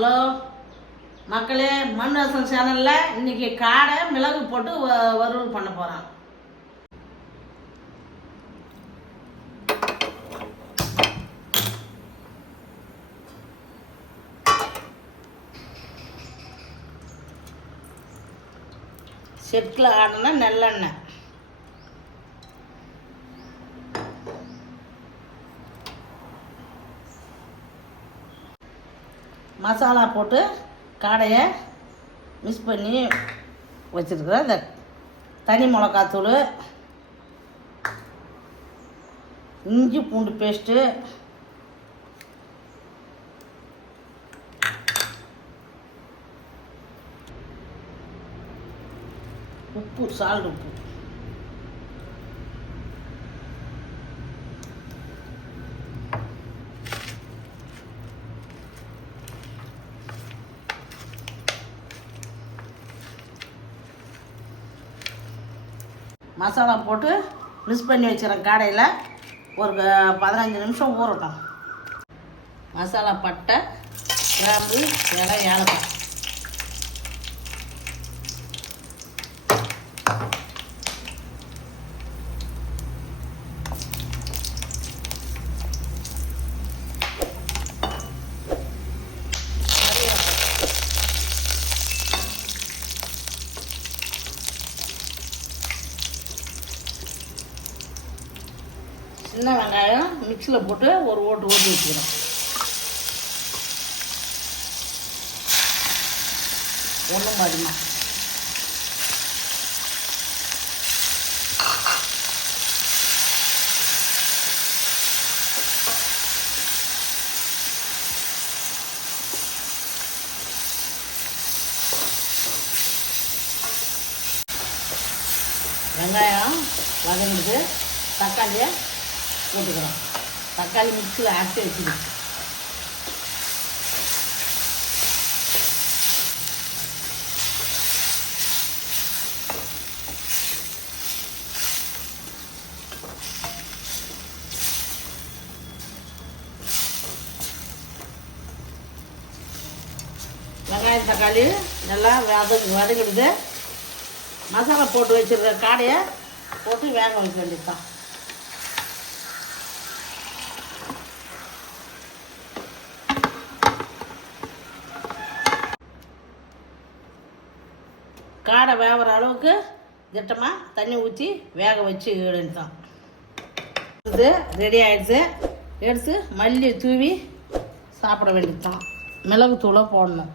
Hello மக்களே, மண் வாசம் சேனலில் இன்றைக்கி காடை மிளகு போட்டு வறுவல் பண்ண போகிறோம். செக்கில் ஆடினா நல்லெண்ணெய், மசாலா போட்டு காடையை மிக்ஸ் பண்ணி வச்சுருக்குறேன். இந்த தனி மிளகாத்தூள், இஞ்சி பூண்டு பேஸ்ட்டு, உப்பு, சால்ட் உப்பு, மசாலா போட்டு மிக்ஸ் பண்ணி வச்சுக்கிறேன். காடையில் ஒரு 15 நிமிஷம் ஊறட்டும். மசாலா, பட்டை, கிராம்பு, இலை, ஏலக்காய், சின்ன வெங்காயம் மிக்ஸியில் போட்டு ஒரு ஓட்டு வச்சுக்கிறோம். ஒன்றும் பாதிமா வெங்காயம் வதங்கிட்டு தக்காளியை போட்டுக்கிறோம். தக்காளி மிக்ஸியில் அரைச்சி வச்சுக்கணும். வெங்காயம் தக்காளி நல்லா வதக்கிடுது. மசாலா போட்டு வச்சுருக்க காடையை போட்டு வேக வைக்க வேண்டியதுதான். காடை வேகிற அளவுக்கு திட்டமாக தண்ணி ஊற்றி வேக வச்சு எடுத்தான். இது ரெடி ஆகிடுச்சு. எடுத்து மல்லி தூவி சாப்பிட வேண்டியதுதான். மிளகு தூளை போடணும்.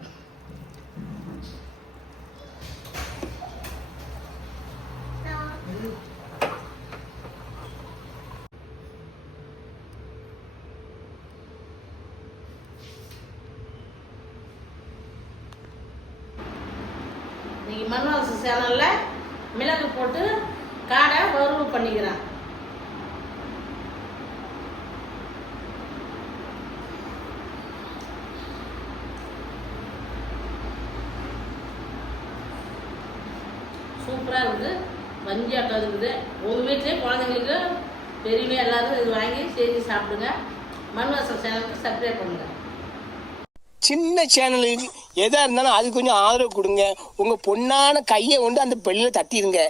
இன்னைக்கு மண் வாசம் சேனலில் மிளகு போட்டு காடை வறுவல் பண்ணிக்கிறேன். சூப்பராக இருக்குது, வஞ்சியாட்டம் இருக்குது. உங்கள் வீட்டிலே குழந்தைங்களுக்கு பெரியவே எல்லாரும் இது வாங்கி செஞ்சு சாப்பிடுங்க. மண் வாசம் சேனலுக்கு சப்ஸ்கிரைப் பண்ணுங்கள். சின்ன சேனலுக்கு எதா இருந்தாலும் அது கொஞ்சம் ஆதரவு கொடுங்க. உங்க பொண்ணான கையை கொண்டு அந்த பெல்லில் தட்டிடுங்க.